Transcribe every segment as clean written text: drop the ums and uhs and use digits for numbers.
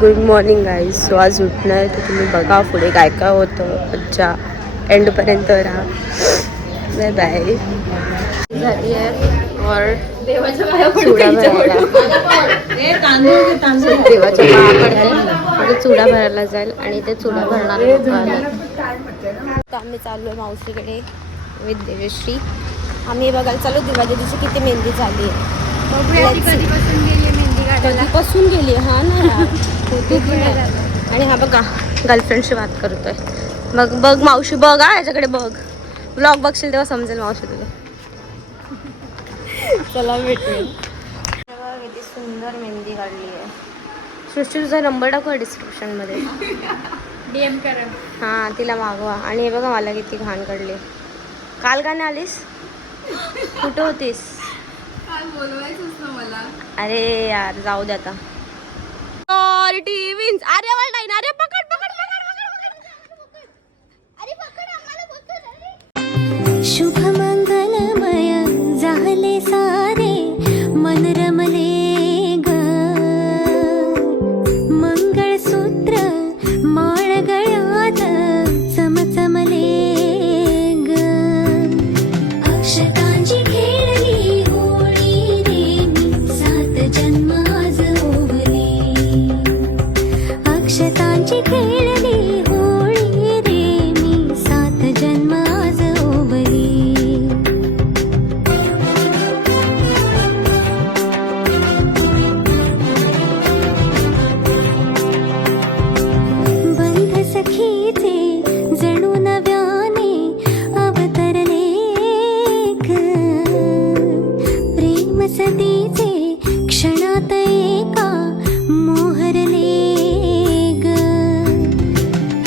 Good morning guys. So आज उठणार तर तुम्ही बघा पुढे काय काय होतं. अच्छा एंडपर्यंत राहा. Bye bye. झाली आहे और चुडा भरायला देवाच्या पाया पडते. पुढे चुडा भरायला जाईल आणि ते चुडा भरणार तर आम्ही चाललो आहे मावशीकडे विथ देवश्री. आम्ही बघायला चालू दिवाळीची किती मेहंदी झाली आहे. कधीपासून गेली हा ना होती. आणि हा बघा गर्लफ्रेंडशी बात करतोय. मग बघ मावशी बघ हा याच्याकडे बघ. ब्लॉग बघशील तेव्हा समजेल मावशी तुला. चला भेटूया. किती सुंदर मेहंदी काढली आहे. सृष्टी तुझा नंबर टाकू डिस्क्रिप्शन मध्ये. DM करा. हां तिला मागवा. आणि हे बघा मला किती घाण काढली. काल का नाही आलीस? कुठं होतीस? काल बोलवायचंच ना मला. अरे यार जाऊ दे आता. टीव्हीन्स अरे वाल नाही. अरे पकड पकड पकड. अरे पकड आम्हाला बोलतो. शुभ मंगलमय झाले सारे मन रमले ग. मंगळसूत्र माळ गळ्यात चमचमले ग. अक्षतांची खेळली होळी रे मी 7 जन्म आज ओवले. अक्षतांची खेळली होळी रे मी 7 जन्म आज ओवले. बंध सखीचे जणू नव्याने अवतरले ग. प्रेम सदीचे क्षणात एका मोहरले ग.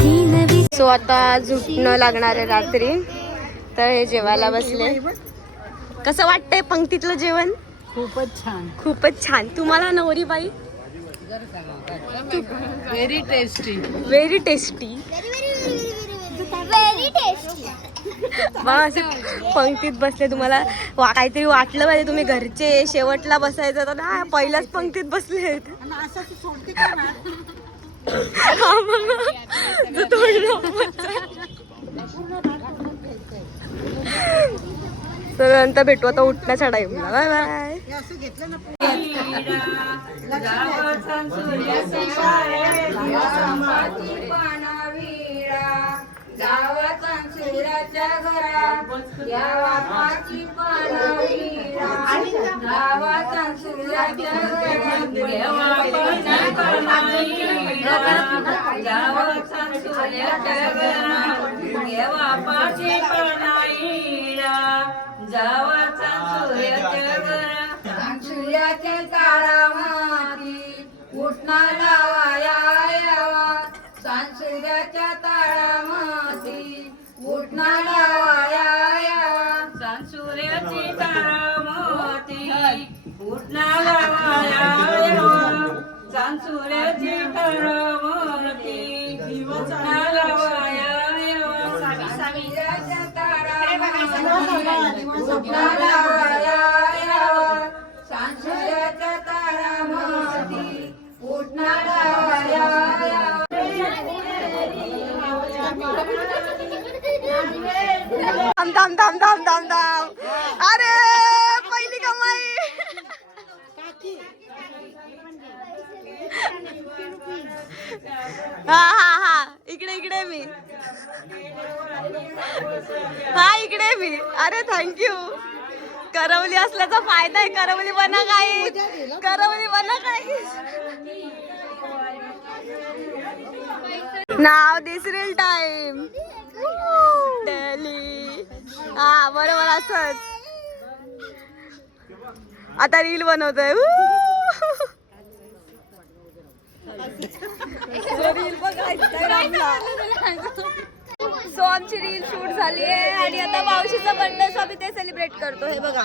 ही नवी सो आता झुटणं लागणार आहे रात्री. तर हे जेवायला बसले. कसं वाटतंय पंक्तीतलं जेवण? खूपच छान. खूपच छान. तुम्हाला नवरी बाई? Very tasty. Very tasty. असे पंक्तीत बसले. तुम्हाला काहीतरी वाटलं पाहिजे तुम्ही घरचे शेवटला बसायचं तर ना पहिल्याच पंक्तीत बसले. तर नंतर भेटू आता उठण्याच्या टाईमला. Bye bye. सूर्याच्या तारामाती उठणारा वाया. सूर्याच्या तारामाती उठणारा वाया. सूर्याची तारामाती उठणारा वाया. सूर्याची तारामाती उठणारा वाया. सूर्याच्या तारामाती उठणारा वाया. सूर्याच्या तारामाती उठणारा वाया. थांब थांब थांब थांब थांब थांब. अरे पहिली कमाई. हा हा हा इकडे इकडे मी. हा इकडे मी. अरे थँक्यू. करवली असल्याचा फायदा आहे. करवली बना काही. करवली बना काही. Now this reel time daily. हा बरोबर असंच. आता रील बनवतोय. रील बघायचं. सो आमची रील शूट झाली आहे आणि आता मावशीचा बर्थडे सो आम्ही ते सेलिब्रेट करतो. हे बघा.